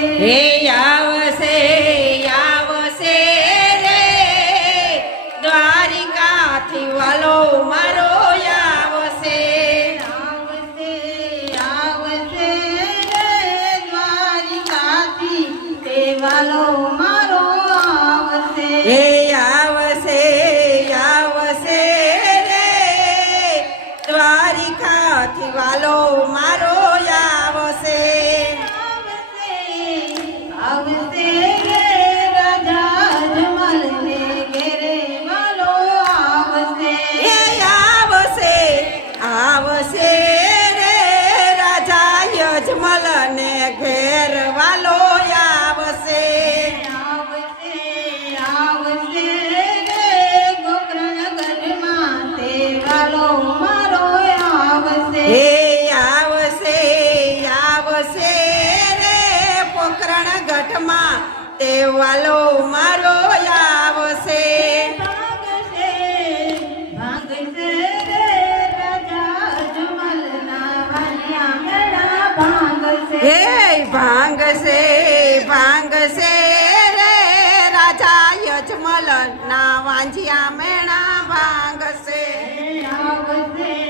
હે યા હાથમાં તે મારો આવશે. હે ભાંગશે ભાંગશે રે રાજા યજમલ ના વાંજિયા મેણા ભાંગશે. ભાંગશે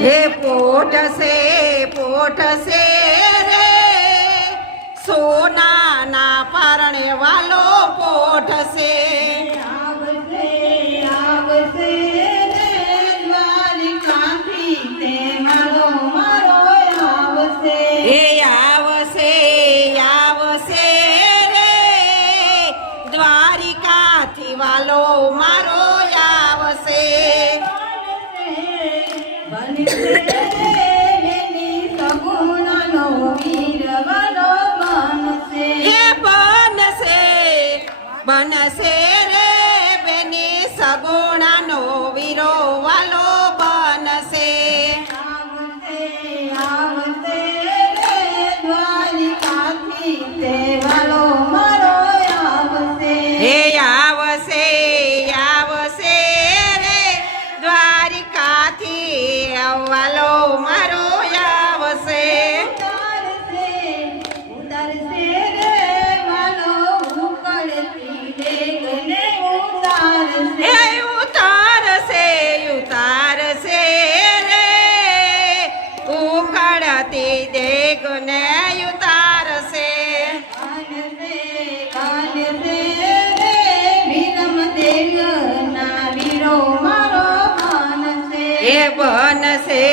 હે પોટ સે પોટ સે રે સોનાના પરણે વાલો પોટ સે બનશે રે બેની સગુણાનો વીરો વાલો બનશે આવતે રે દ્વારિકાથી તે વાલો மனசே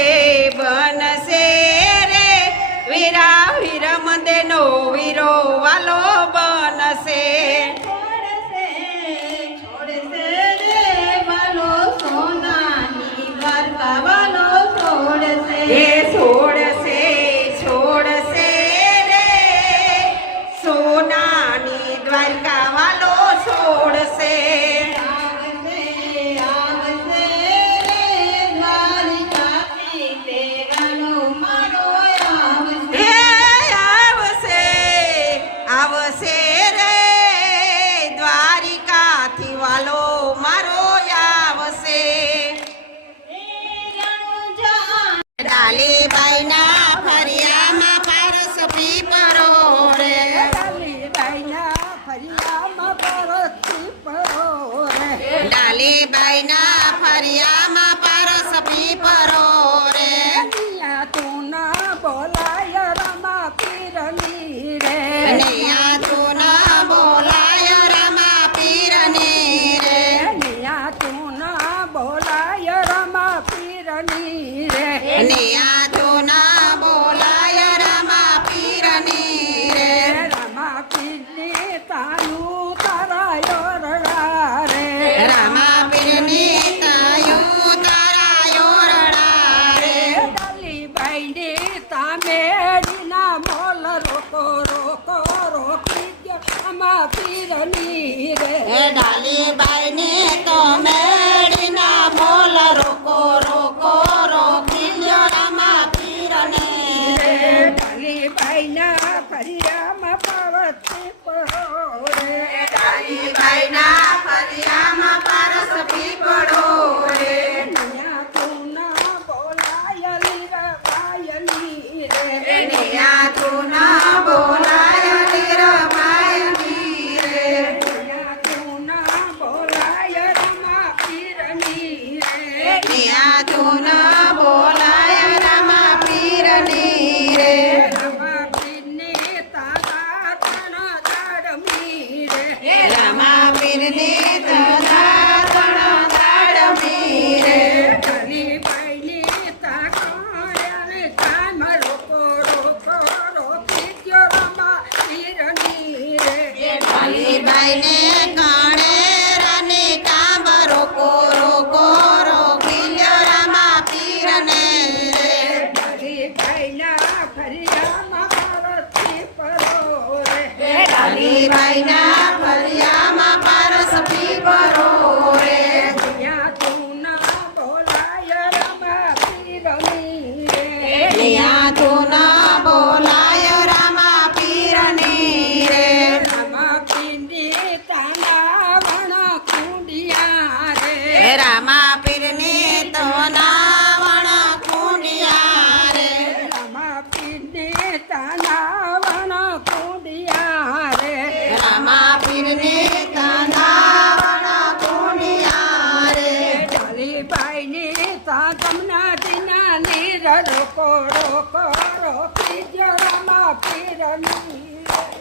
叫你 Friday.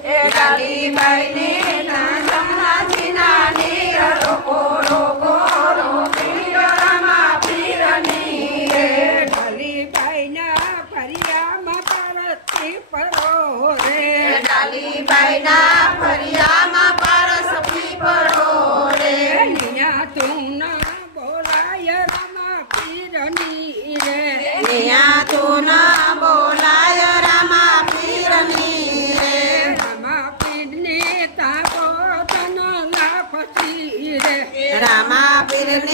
એ ગાલી ભાઈ ને નાના નાની નાની રોકો રોકો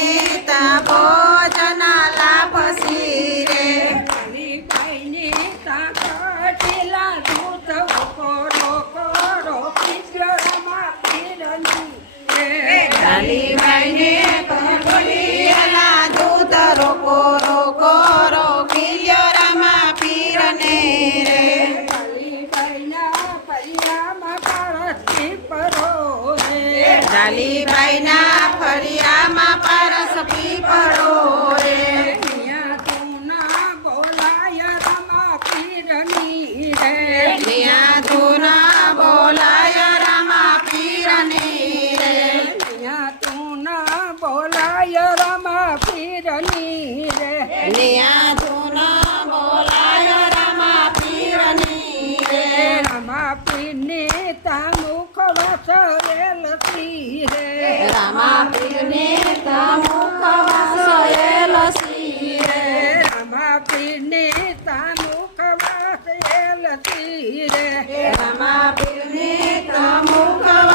bonita. રામા પીરને તામુક વાસએ લસી રે રામા પીરને તામુક વાસએ લસી રે રામા પીરને તામુક